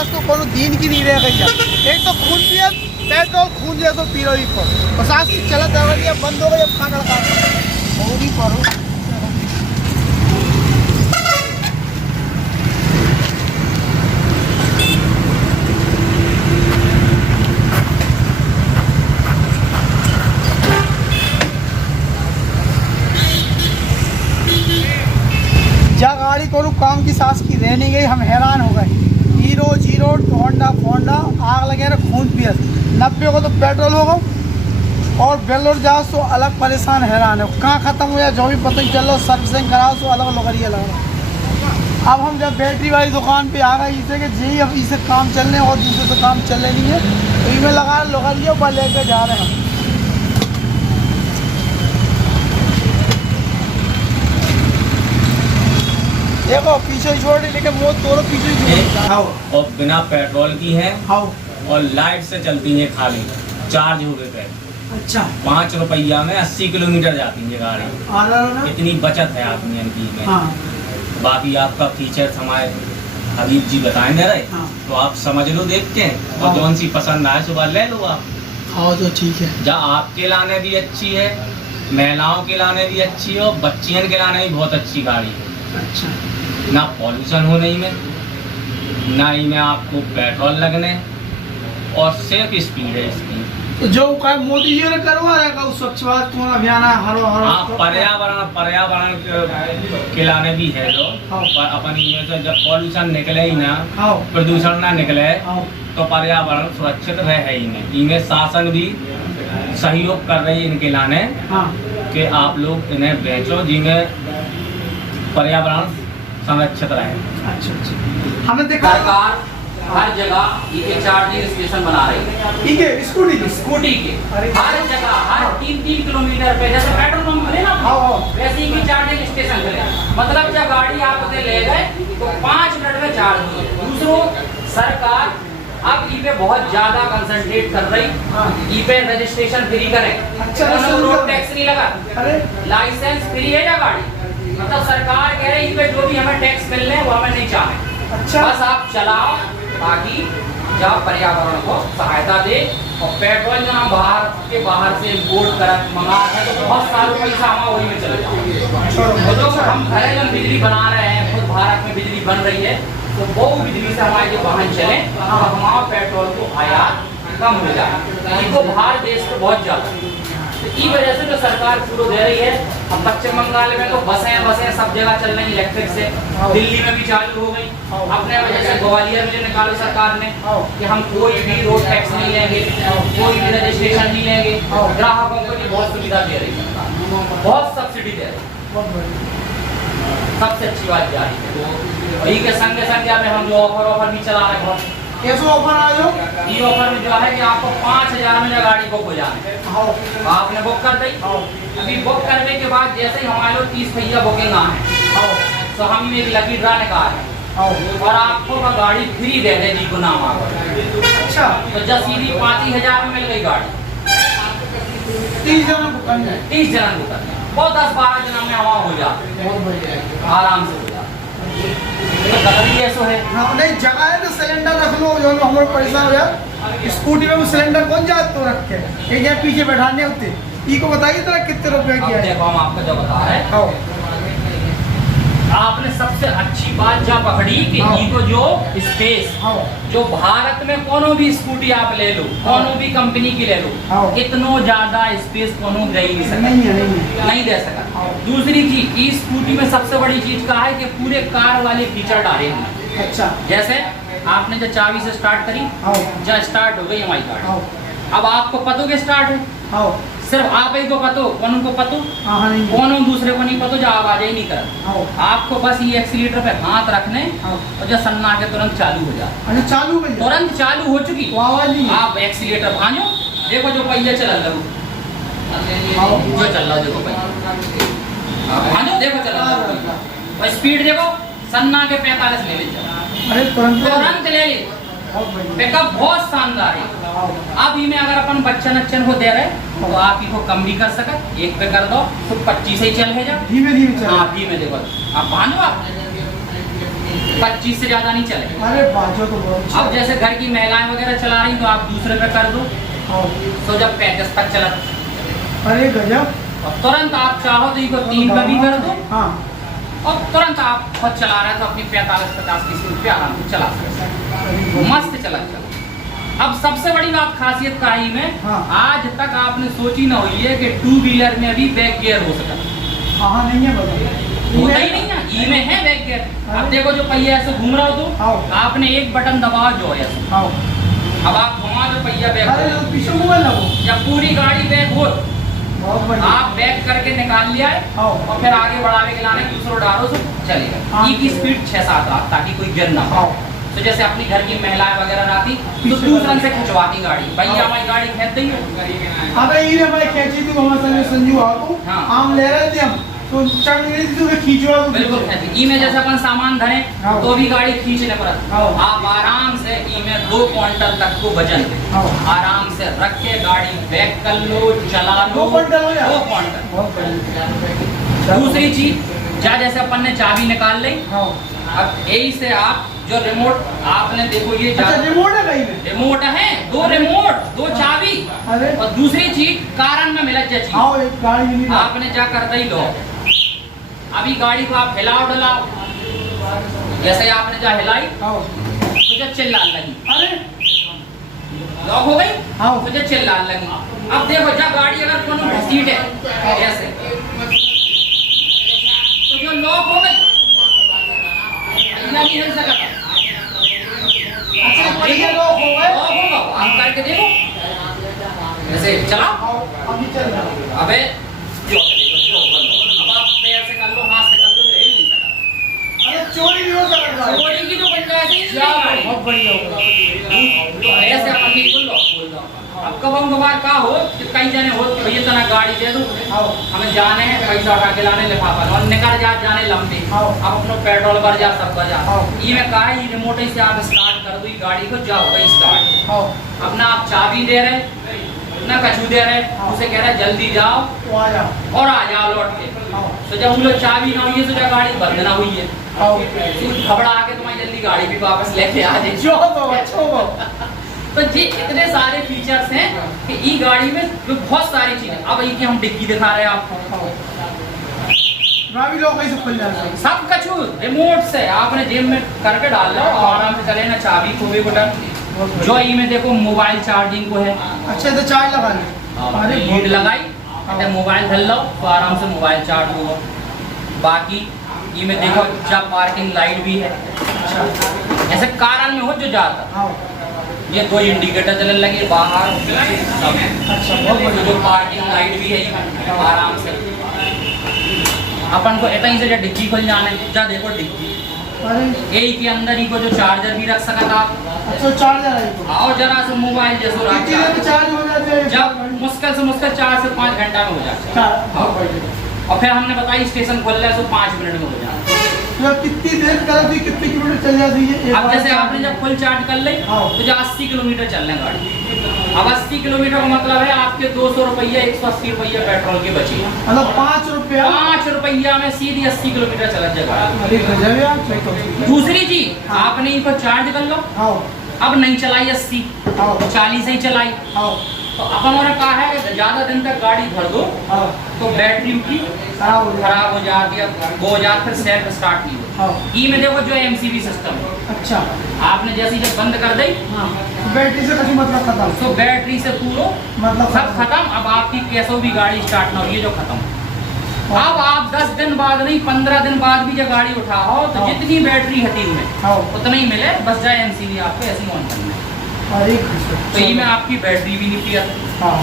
आज तो कोनो दिन की नहीं रह गई है। एक तो खून पिए पेट्रोल खून दिया तो पी रही पर और साथ की चलत दवाइयाँ बंद हो गई। अब खाना खा होगी पर जा गाड़ी को काम की सांस की रह नहीं गई। हम हैरान हो गए। हीरो जीरो होंडा फोंडा आग लगे रहे खून पियत 90 को तो पेट्रोल होगा और बेलोर जाओ तो अलग परेशान हैरान है। कहाँ ख़त्म हो जाए जो भी पता ही चल रहा सर्विसिंग कराओ तो अलग लोगरिया लग रहा। अब हम जब बैटरी वाली दुकान पे आ गए इसे कि जी अब इसे काम चलने और दूसरे से काम चलने नहीं है तो इमें लगा लोगरिया पर लेके जा रहे हैं। देखो पीछे छोड़ लेकिन वो दोनों पीछे छोड़ और बिना पेट्रोल की है हाँ और लाइट से चलती है खाली चार्ज हो गए पे। अच्छा 5 रुपया में 80 किलोमीटर जाती है गाड़ी। इतनी बचत है आदमी की में। हाँ। बाकी आपका फीचर्स हमारे हबीब जी बताए दे रहे हाँ। तो आप समझ लो देख के और जौन सी पसंद आए सुबह ले लो आप। हाँ तो ठीक है। जहाँ आपके लाने भी अच्छी है, महिलाओं के लाने भी अच्छी है और बच्चियों के लाने भी बहुत अच्छी गाड़ी है। अच्छा ना पॉल्यूशन होने में, ना ही में आपको पेट्रोल लगने और सेफ स्पीड है इसकी। तो जो मोदी जी ने करवा रहा है स्वच्छ भारत अभियान हरो हरो हाँ पर्यावरण के लाने भी है जो पर अपन इनमें से जब पॉल्यूशन निकले ही ना प्रदूषण ना निकले तो पर्यावरण सुरक्षित रहे ही नहीं। इनमें शासन भी सहयोग कर रही है इनके लाने कि आप लोग इन्हें बेचो जिनमें पर्यावरण संरक्षित रहे। अच्छा अच्छा हमें देखा सरकार हर जगह ये चार्जिंग स्टेशन बना रही है। ठीक है स्कूटी के हर जगह हर 3-3 किलोमीटर पे जैसे पेट्रोल पंप बने ना वैसे ही चार्जिंग स्टेशन बने। मतलब जब गाड़ी आप उसे ले गए तो 5 मिनट में चार्ज हो गई। दूसरों सरकार अब ई पे बहुत ज्यादा कंसंट्रेट कर रही। ई पे रजिस्ट्रेशन फ्री करें। अच्छा रोड टैक्स नहीं लगा, लाइसेंस फ्री है या गाड़ी मतलब सरकार कह रही है जो भी हमें टैक्स मिलने वो हमें नहीं चाहे। अच्छा बस आप चलाओ ताकि जब पर्यावरण को सहायता दे। और पेट्रोल जो हम बाहर से इम्पोर्ट कर मंगा रहे हैं तो बहुत सारा पैसा हमारा वही में चले जाए। तो हम घरेलू बिजली बना रहे हैं, खुद भारत में बिजली बन रही है तो वो बिजली से हमारे जो वाहन चले तो हमारा पेट्रोल को आयात कम हो जाए। इनको बाहर देश को बहुत ज्यादा इस वजह से जो सरकार शुरू दे रही है। हम पश्चिम बंगाल में तो बसें सब जगह चल रही इलेक्ट्रिक से। दिल्ली में भी चालू हो गई। अपने वजह से ग्वालियर में निकालो सरकार ने कि हम कोई भी रोड टैक्स नहीं लेंगे, कोई भी रजिस्ट्रेशन नहीं लेंगे। ग्राहकों को भी बहुत सुविधा दे रही है, बहुत सब्सिडी दे रही है। सबसे अच्छी बात जा रही है। तो के संग हम जो ऑफर भी चला रहे हैं। कैसे ऑफर आ जाओ ये ऑफर में जो है कि आपको 5000 में गाड़ी बुक हो जाए। आपने बुक कर दी। अभी बुक करने के बाद जैसे ही हमारे लोग 30 पहिया बुकिंग आए तो हम एक लकी ड्रा निकाले और आपको गाड़ी फ्री दे दे जी को नाम आकर। अच्छा तो जब सीधी 35,000 में मिल गई गाड़ी। 30 जना बुक करना है। 30 जना बुक करना है। बहुत 10-12 जना में हवा हो जाए, बहुत बढ़िया आराम से हो जाए। है नहीं जगह है तो सिलेंडर रख लो जो हमारे पैसा हो जाए। स्कूटी में वो सिलेंडर कौन जाए तो रख के एक यहाँ पीछे बैठाने होते ई को बताइए तेरा कितने रुपए की है। देखो हम आपको जो बता रहे हैं आपने सबसे अच्छी बात जहाँ पकड़ी कि इको जो स्पेस जो भारत में कोनो भी स्कूटी आप ले लो, कोनो भी कंपनी की ले लो, इतना ज्यादा स्पेस कोनो दे ही नहीं दे सका। दूसरी चीज इस स्कूटी में सबसे बड़ी चीज का है कि पूरे कार वाले फीचर डाले हैं। अच्छा जैसे आपने जब चाबी से स्टार्ट करी जब स्टार्ट हो गई हमारी गाड़ी, अब आपको पतो के स्टार्ट है सिर्फ आप ही को पतो कौन को पतो कौन दूसरे को नहीं पतो जो आवाज ही नहीं कर। आपको बस ये एक्सीलेटर पे हाथ रखने और जब सन्ना के तुरंत चालू हो जाए। तुरंत चालू हो चुकी आप एक्सीलेटर भाजो देखो जो पहिया चल रहा जो चल रहा देखो पहिया भाजो देखो चल रहा स्पीड देखो सन्ना के 45 ले ले तुरंत ले ले। पिकअप बहुत शानदार है। अब इनमें अगर अपन बच्चन अच्छन को दे रहे तो आप इनको कम भी कर सका, एक पे कर दो तो 25 ही चल है जा धीमे धीमे। हाँ धीमे देखो आप भानो आप 25 से ज्यादा नहीं चले। अरे बाजो तो बहुत अच्छा। अब जैसे घर की महिलाएं वगैरह चला रही तो आप दूसरे पे कर दो, हाँ। तो जब 35 तक चला, अरे गजब। और तुरंत आप चाहो तो इनको 3 पे भी कर दो, हाँ। और तुरंत आप खुद चला रहे हैं तो अपनी 45-50 की स्पीड पे आराम से चला सकते हैं, मस्त चला। अब सबसे बड़ी बात खासियत का ही में, हाँ। आज तक आपने सोची ना हुई है कि 2 व्हीलर में भी बैक गियर हो सकता है। हाँ नहीं है बता, होता ही नहीं है, ई में है बैक गियर। अब देखो जो पहिया ऐसे घूम रहा हो तो आपने एक बटन दबाओ जो है, अब आप घुमा दो पहिया बैक, अरे पीछे मोबाइल लगो, जब पूरी गाड़ी बैक हो बहुत बढ़िया। आप बैक करके निकाल लिया है और फिर आगे बढ़ावे के लाने दूसरों डालो तो चलेगा। ई की स्पीड 6-7 लाख ताकि कोई गिर ना पाओ। तो जैसे अपनी घर की महिलाएं वगैरह रहती तो दूसरन से खिंचवाती गाड़ी, भैया हमारी गाड़ी खेच दी है। अबे ये भाई खेची थी हमारे संजू आपको, हाँ। आम ले रहे थे हम तो चढ़ गई थी तो खींचवा दो। बिल्कुल खेची। ई में जैसे अपन सामान धरे हाँ। तो भी गाड़ी खींचने पर हाँ। आप आराम से ई में 2 क्विंटल तक को वजन हाँ। आराम से रख के गाड़ी बैक कर लो, चला लो। 2 क्विंटल हो जाए? 2 क्विंटल। बहुत बढ़िया। दूसरी चीज, जैसे अपन ने चाबी निकाल ली, हाँ। अब यही से आप जो रिमोट आपने देखो ये अच्छा रिमोट है कहीं में? रिमोट है, 2 रिमोट, 2 चाबी। अरे और दूसरी चीज कारण में मिला चीज, आओ एक गाड़ी मिली ना। आपने जा कर दई लो, अभी गाड़ी को आप हिलाओ डलाओ, जैसे आपने जा हिलाई आओ। तो जो चिल्ला लगी, अरे लॉक हो गई, हाँ। तो जो चिल्ला लगी। अब देखो जब गाड़ी अगर कोनो घसीट है ऐसे तो जो लॉक हो गई नहीं हिल सकता। अच्छा बढ़िया लोग हो गए। लॉक होगा, आप करके देखो ऐसे चलाओ। आओ अभी चल रहा। अबे जो अब आप पैर से कर लो, हाथ से कर लो, हिल नहीं सकता। अरे चोरी नहीं हो सकता। चोरी की तो पंचायत ही नहीं गाड़ी। बहुत बढ़िया होगा। ऐसे अपन नहीं बोल लो। अब कबार का हो कि कई जने हो कि भैया तना गाड़ी दे दो, हमें जाने हैं पैसा उठा के लाने लिफाफा और निकल जाने लंबे, अब अपना पेट्रोल भर जा सब भर जा। ये में कहा है रिमोट से आप स्टार्ट कर दो ये गाड़ी को, जाओ गई स्टार्ट। अपना आप चाबी दे रहे ना कछू दे रहे, उसे कह रहे जल्दी जाओ तो आ जाओ और आ जाओ लौट के। तो जब वो लोग चाबी ना हुई है तो जब गाड़ी बंद ना हुई है घबरा के तुम्हारी जल्दी गाड़ी भी वापस लेके आ जाए। जो तो अच्छो तो ये इतने सारे फीचर्स हैं कि ई गाड़ी में जो बहुत सारी चीजें। अब ये हम डिक्की दिखा रहे हैं आपको, गाड़ी लोग कैसे खुल जाता है? सब कछु रिमोट से आपने जेब में करके डाल लो और आराम से चले ना, चाबी को भी बटन। जो ई में देखो मोबाइल चार्जिंग को है, अच्छा तो चार्ज लगा ले। अरे लीड लगाई मोबाइल धर लो तो आराम से मोबाइल चार्ज होगा। बाकी ई में देखो जब पार्किंग लाइट भी है, अच्छा ऐसे कारण में हो जो जाता ये 2 इंडिकेटर चलने लगे बाहर सब। अच्छा बहुत बढ़िया। जो पार्किंग लाइट भी है आराम से अपन को इतना ही से डिग्गी खुल जाने जा। देखो डिग्गी अरे यही के अंदर ही को जो चार्जर भी रख सकता आप। अच्छा चार्जर है तो आओ जरा से मोबाइल जैसे कितनी देर में चार्ज हो जाता है? जब मुश्किल से मुश्किल 4 से 5 घंटा में हो जाता है। बहुत बढ़िया। और फिर हमने बताई स्टेशन खोल रहा है तो 5 मिनट में हो जाता है। तो कितनी देर कर दी, कितने किलोमीटर चल जाती है? अब जैसे आपने जब फुल चार्ज कर ली हाँ। तो जो 80 किलोमीटर चलने गाड़ी। अब 80 किलोमीटर का मतलब है आपके 200 रुपया 180 रुपया पेट्रोल के बचे। मतलब 5 रुपया 5 रुपया में सीधी 80 किलोमीटर चला जाएगा। अरे गजब यार। दूसरी चीज आपने इनको चार्ज कर लो, आओ अब नहीं चलाई 80 आओ 40 से ही चलाई आओ तो अपन ने कहा है कि ज्यादा दिन तक गाड़ी भर दो आओ तो बैटरी की खराब हो जाए। खराब हो जाती है, वो हो जाती फिर सेल्फ स्टार्ट नहीं होती। आओ ई में देखो जो एमसीबी सिस्टम है, अच्छा आपने जैसे जब बंद कर दी हाँ बैटरी से कुछ मतलब खत्म तो बैटरी से पूरा मतलब सब खत्म। अब आपकी कैसो भी गाड़ी स्टार्ट ना हो ये जो खत्म। अब आप 10 दिन बाद नहीं 15 दिन बाद भी जब गाड़ी उठाओ तो जितनी बैटरी है तीन में आओ उतना ही मिले, बस जाए एमसीबी आपको ऐसे ही ऑन करना है। अरे तो ये में आपकी बैटरी भी नहीं पिया। हाँ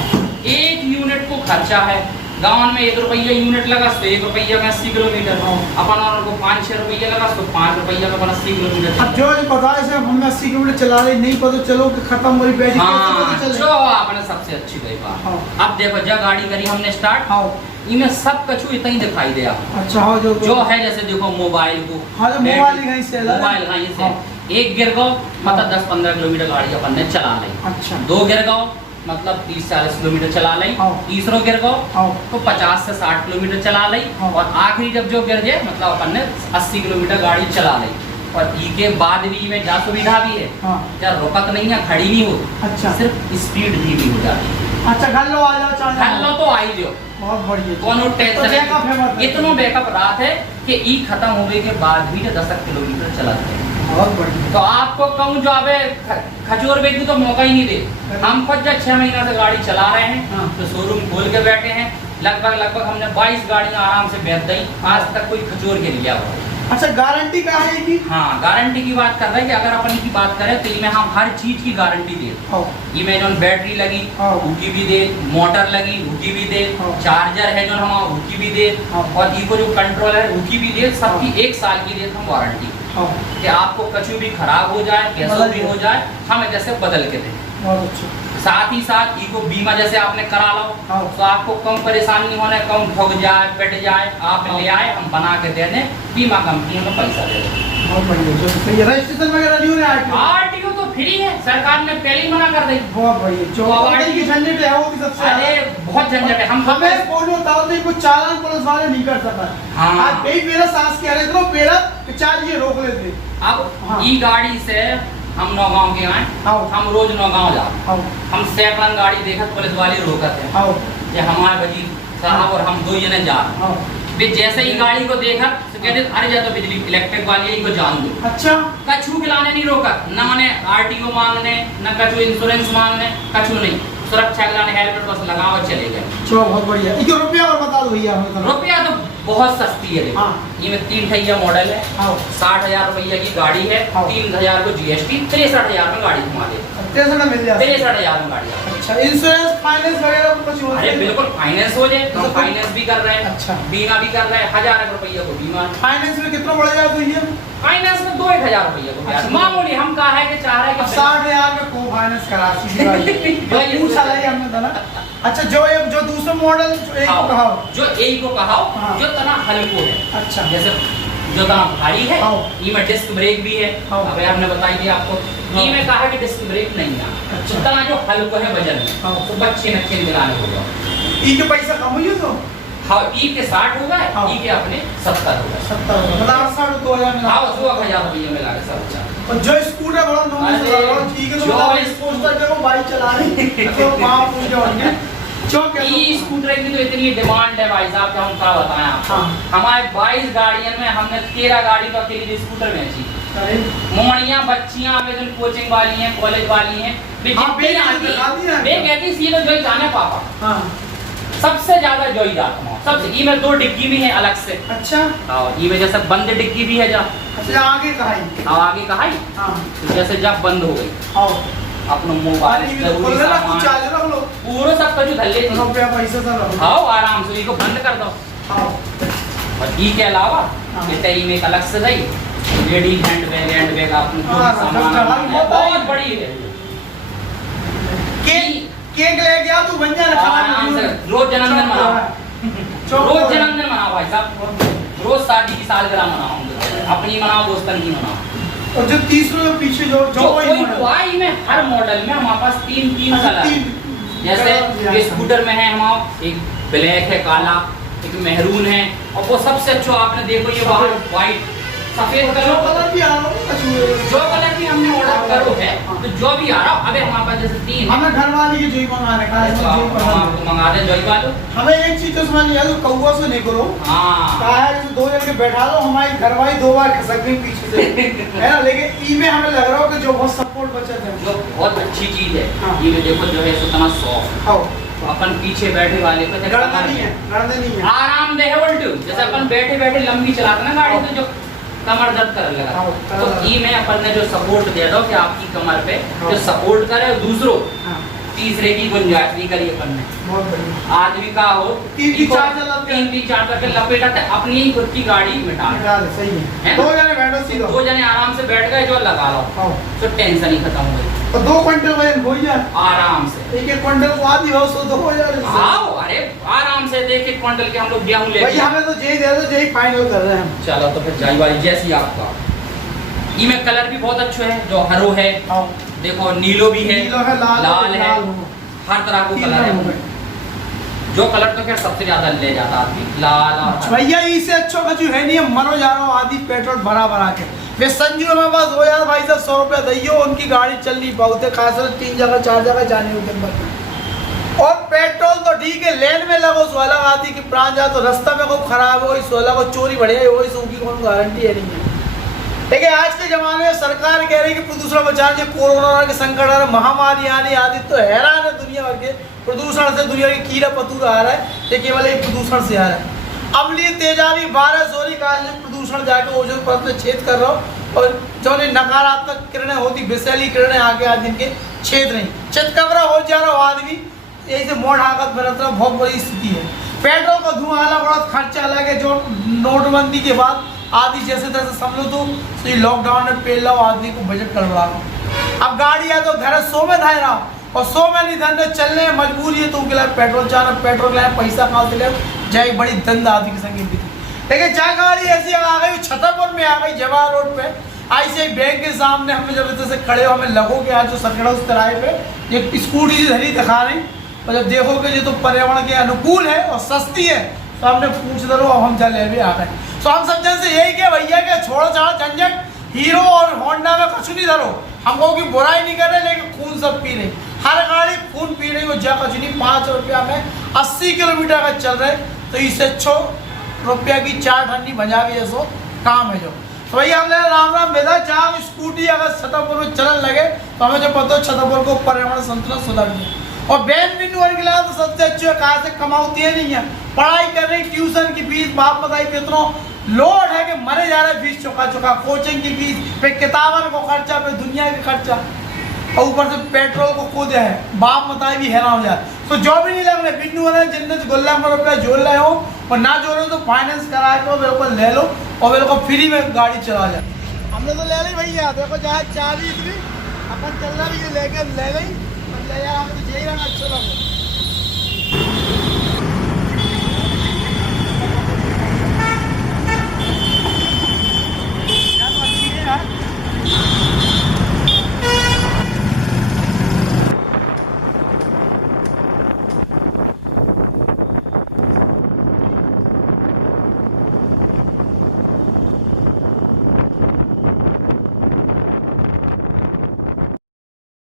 एक यूनिट को खर्चा है गाँव में 1 रुपया यूनिट लगा तो 1 रुपया में 80 किलोमीटर। अपन और को 5-6 रुपया लगा तो 5 रुपया में 80 किलोमीटर। अब जो पता है सर हमने 80 किलोमीटर चला रहे नहीं पता चलो कि खत्म हो रही बैटरी कैसे हाँ, पता चले? जो आपने सबसे अच्छी गई बात। हाँ। अब देखो जब गाड़ी करी हमने स्टार्ट हाँ इनमें सब कछु इतना ही दिखाई दे आपको। अच्छा हाँ जो है जैसे देखो मोबाइल को हाँ जो मोबाइल कहीं से लगा। मोबाइल कहीं से हाँ। एक गिर गो मतलब 10-15 किलोमीटर गाड़ी अपन ने चला ली। अच्छा 2 गिर गो मतलब 30-40 किलोमीटर चला ली। हाँ। तीसरो गिर गो हाँ तो 50 से 60 किलोमीटर चला ली। हाँ। और आखिरी जब जो गिर जाए मतलब अपन ने 80 किलोमीटर गाड़ी चला ली। और ई के बाद भी में जा सुविधा भी है। हाँ। क्या रुकत नहीं है, खड़ी नहीं होती। अच्छा। सिर्फ स्पीड धीमी हो जाती है। अच्छा घर लो आ जाओ चाहे हल लो तो आई जो बहुत बढ़िया कोनो तो टेंशन बैकअप है मतलब। नहीं। इतना बैकअप रात है कि ई खत्म होने के बाद भी 10 किलोमीटर चलाते हैं। बहुत बढ़िया तो आपको कहूँ जो अबे खजूर बेचू तो मौका ही नहीं दे। हम खुद जब 6 महीना से गाड़ी चला रहे हैं हाँ। तो शोरूम खोल के बैठे हैं। लगभग हमने 22 गाड़ियां आराम से बेच दी, आज तक कोई खजूर के लिया हुआ। अच्छा गारंटी कहाँ है कि हाँ, गारंटी की बात कर रहे हैं कि अगर अपन की बात करें तो इनमें हम हर चीज की गारंटी दे। हाँ। इमें जो बैटरी लगी हाँ। उसकी भी दे, मोटर लगी उसकी भी दे, हाँ। चार्जर है जो हम उसकी भी दे, हाँ। और इको जो कंट्रोल है उसकी भी दे, सबकी 1 साल की दे हम वारंटी हाँ। कि आपको कछु भी खराब हो जाए, कैसा भी हो जाए, हम जैसे बदल के दें। बहुत अच्छा साथ ही साथ इको बीमा जैसे आपने करा लो हाँ। तो आपको कम परेशानी नहीं होने, कम ठग जाए पिट जाए, आप हाँ। ले आए हम बना के दे दें, बीमा कंपनी हमें पैसा दे दें। बहुत बढ़िया जो सही है। रजिस्ट्रेशन वगैरह नहीं होने आरटीओ आरटीओ तो फ्री है, सरकार ने पहले ही मना कर दी। बहुत बढ़िया जो तो आगे की झंझट है वो भी सबसे अरे बहुत झंझट है। हम हमें बोलो बताओ तो कुछ चालान पुलिस वाले नहीं कर सकता। हाँ। आज कई मेरा सास कह रहे थे मेरा चार्ज रोक लेते। अब हाँ। ई गाड़ी से हम नौगांव के आए, आओ हम रोज नौगांव जाओ, आओ हम सैकड़न गाड़ी देखत पुलिस वाले रोकते हैं आओ कि हमारे बजी साहब और हम 2 जने जा रहे हैं। आओ वे जैसे ही गाड़ी को देखा तो कहते अरे जा तो बिजली इलेक्ट्रिक वाली है, इनको जान दो। अच्छा कछु खिलाने नहीं रोका, न मैंने आरटीओ मांगने, न कछु इंश्योरेंस मांगने, कछु नहीं। सुरक्षा के लाने हेलमेट बस लगाओ और चले गए। चलो बहुत बढ़िया। इनको रुपया और बता दो भैया हमें तो। रुपया तो बहुत सस्ती है। देखो हाँ। ये में 3 ठैया मॉडल है, आओ 60,000 रुपया की गाड़ी है, हाँ। 3,000 को जीएसटी, 63,000 में गाड़ी घुमा दे। 63 मिल जाए। 63,000 में गाड़ी आ। अच्छा इंश्योरेंस फाइनेंस वगैरह कुछ होता अरे है? बिल्कुल फाइनेंस हो जाए तो अच्छा, फाइनेंस भी कर रहे हैं, अच्छा। बीमा भी कर रहे हैं, 1000 रुपया को बीमा। फाइनेंस में कितना बढ़ेगा तो ये फाइनेंस में 2-1000 रुपया को ब्याज। अच्छा। मामूली हम कहा है कि चाह रहे हैं अब कि 60,000 में को फाइनेंस करा सीधी बात। ये पूछा नहीं हमने था ना। अच्छा जो एक जो दूसरा मॉडल जो एक हाँ, कहा जो एक को कहा हाँ। जो तना हल्को है, अच्छा जैसे जो तना भारी है, हाँ। इसमें डिस्क ब्रेक भी है। हाँ। अभी हमने बताई थी आपको, हाँ। इसमें कहा है कि डिस्क ब्रेक नहीं है। अच्छा। तना जो हल्को है वजन में, हाँ। तो बच्चे नच्चे मिलाने होगा। ई के पैसा कम हुई तो हाँ, ई के 60 हो गए, हाँ। ई के अपने 70 हो गए। 70 मतलब 60-2000 में हाँ, 1000 रुपये में लागे सब अच्छा। और जो स्कूटर बड़ा नॉर्मल अरे, चला रहा है ठीक है तो जो मतलब इस- स्कूटर पे वो बाइक चला रही तो वहां पूछ जाओगे जो क्या ई स्कूटर की तो इतनी डिमांड है भाई साहब कि हम क्या बताएं आपको। हाँ। हमारे 22 गाड़ियों में हमने 13 गाड़ी तो अकेली स्कूटर में अच्छी। अरे मोड़ियाँ बच्चियाँ आवेदन कोचिंग वाली हैं, कॉलेज वाली हैं, वे हाँ, जितनी बेटी आती दिखाती हैं, हैं। वे कहती सी तो जोई जाने पापा हाँ सबसे ज्यादा जोई जाता हूँ। सबसे ई में 2 डिग्गी भी है अलग से, अच्छा और ई में जैसे बंद डिग्गी भी है जब, अच्छा आगे कहा ही और आगे कहा ही हाँ तो जैसे जब बंद हो गई आओ अपना मोबाइल अरे ये तो जरूरी बोल रहा सामान कुछ चार्ज रख लो पूरा सब कुछ धर ले रुपया पैसा सब रख लो आओ आराम से इसको बंद कर दो। आओ और ई के अलावा हाँ। ये तई में एक अलग से रही लेडीज हैंड बैग आपने जो हाँ, भी सामान जब चढ़ा है, बहुत बड़ी है। केक केक ले गया तू बन जाना आराम से रोज जन्मदिन मनाओ, रोज जन्मदिन मनाओ भाई साहब, रोज शादी की सालगिरह मनाओ, अपनी मनाओ दोस्तन की मनाओ। और जो 30 रुपए पीछे जो जो जो कोई दुआई में हर मॉडल में हमारे पास 3 कलर है। जैसे ये स्कूटर में है हमारा एक ब्लैक है, काला, एक मेहरून है, और वो सबसे अच्छा आपने देखो ये बाहर व्हाइट सफेद कलर भी आ रहा है जो कलर भी हमने ऑर्डर करो है तो जो भी आ रहा हो, अबे हमारे पास जैसे 3 है हमें घर वाली की जोई मंगाने का है तो जोई हम पसंद आपको मंगा दे जोई वालो। हमें एक चीज तो समझ नहीं आया तो कौवा से नहीं करो हाँ कहा है जैसे 2 जन के बैठा लो हमारी घरवाली 2 बार खसक गई पीछे से है ना लेकिन ई में हमें लग रहा हो कि जो बहुत सपोर्ट बचत है जो बहुत अच्छी चीज है हाँ। ये भी देखो जो है इतना सॉफ्ट, आओ तो अपन पीछे बैठे वाले पे गड़ना नहीं है गड़ने नहीं है आरामदेह है उल्टू। जैसे अपन बैठे बैठे लंबी चलाते ना गाड़ी तो जो कमर दर्द करने लगा हाँ, तो ई में अपन ने जो सपोर्ट दे दो कि आपकी कमर पे हाँ। जो सपोर्ट करे और दूसरों हाँ तीसरे की गुंजाइश नहीं करी अपन ने। बहुत बढ़िया आदमी का हो तीन चार्जर लग गए। 3 करके लपेटा अपनी ही खुद की गाड़ी मिटा दे। डाल सही है है? 2 जने बैठो सीधा 2 जने आराम से बैठ गए जो लगा लो आओ तो टेंशन ही खत्म हो गई और 2 क्विंटल वजन हो ही जाए आराम से। एक क्विंटल को आधी हो सो 2000 आओ अरे आराम से देख 1 क्विंटल के हम लोग गेहूं ले भाई हमें तो यही दे दो यही फाइनल कर रहे हैं हम चलो तो फिर जाई वाली जैसी आपका ई में कलर भी बहुत अच्छे है, जो हरो है आओ देखो नीलो भी है, नीलो है लाल है, हर तरह को कलर है। जो कलर तो खैर सबसे ज्यादा ले जाता आदमी लाल और हरा। भैया इससे अच्छा कुछ है नहीं है मरो जा रहा हूँ आधी पेट्रोल भरा भरा के वे संजू हमारे पास हो यार भाई साहब 100 रुपया दियो, उनकी गाड़ी चल नहीं पाते, खासकर 3 जगह 4 जगह जाने के अंदर। और पेट्रोल तो ठीक है, लेन में लगो सोलह आती कि प्राण जा तो रास्ता में को खराब हो, सोलह को चोरी बढ़िया हो, इसकी कोई गारंटी है नहीं है। देखिए आज के ज़माने में सरकार कह रही है कि प्रदूषण बचाने, कोरोना के संकट आ रहा, महामारी आने आदि, तो हैरान है दुनिया भर के प्रदूषण से, दुनिया के कीड़ा पतूरा आ रहा है, ये केवल एक प्रदूषण से आ रहा है। अम्लीय तेजाबी बारिश हो रही, प्रदूषण जाके ओजोन परत में छेद कर रहा हो, और जो नकारात्मक किरणें होती, विषैली किरणें आगे आज जिनके छेद नहीं, चितकबरा हो जा रहा हो आदमी, यही से मोड़ हाकत बरत रहा, बहुत बड़ी स्थिति है। पेट्रोल का धुआं अलग, बड़ा खर्चा अलग है, जो नोटबंदी के बाद आदि जैसे तैसे समझो तो लॉकडाउन में पेल लो आदमी को बजट करवा रहा। अब गाड़ी है तो घर 100 में धाय रहा, और 100 में नहीं धंधे चलने में मजबूरी है, तो उनके लिए पेट्रोल चाहना, पेट्रोल लाए पैसा कहाँ से ले जाए, बड़ी धंधा आदि की संगीत थी। लेकिन चाहे गाड़ी ऐसी आ गई, छतरपुर में आ गई, जवाहर रोड पे ऐसे बैंक के सामने हमें जब से खड़े हो, हमें लगोगे आज जो सकड़ा उस किराए पे एक स्कूटी धरी दिखा रही, और जब देखोगे ये तो पर्यावरण के अनुकूल है और सस्ती है, तो हमने पूछ दो, अब हम चले भी आ गए। तो हम सब जन से यही कि भैया के छोड़ो छाड़ो झंझट, हीरो और होंडा में कुछ नहीं धरो, हमको की बुराई नहीं कर रहे, लेकिन खून सब पी रही, हर गाड़ी खून पी रही, वो जा कुछ नहीं, 5 रुपया में 80 किलोमीटर का चल रहे, तो इससे 6 रुपया की 4 ठंडी बजा भी जैसो काम है जो। तो भैया हमने राम राम बेदा, जहाँ स्कूटी अगर छतरपुर में चलन लगे तो हमें जो पता हो छतरपुर को पर्यावरण संतुलन सुधर गया। और बहन बिन्नू के लिए तो सबसे अच्छी कहाँ से कमाती है नहीं है, पढ़ाई कर रही, ट्यूशन की फीस बाप बताई कितना लोड है कि मरे जा रहे फीस चुका चुका, कोचिंग की फीस पे, किताबन को खर्चा पे, दुनिया के खर्चा, और ऊपर से पेट्रोल को कूद है, बाप बताए भी हैरान हो जाए। तो जो भी नहीं लग रहे बिन्नू वाले जिनने गोल्ला रुपया जोड़ रहे हो और ना जोड़ रहे हो तो फाइनेंस करा के मेरे को ले लो, और मेरे को फ्री में गाड़ी चला जाए। हमने तो ले ली भैया, देखो चाहे चाबी इतनी अपन चल रहा भी, ये लेके ले गई, ले यार हमें तो यही रहना अच्छा लगे।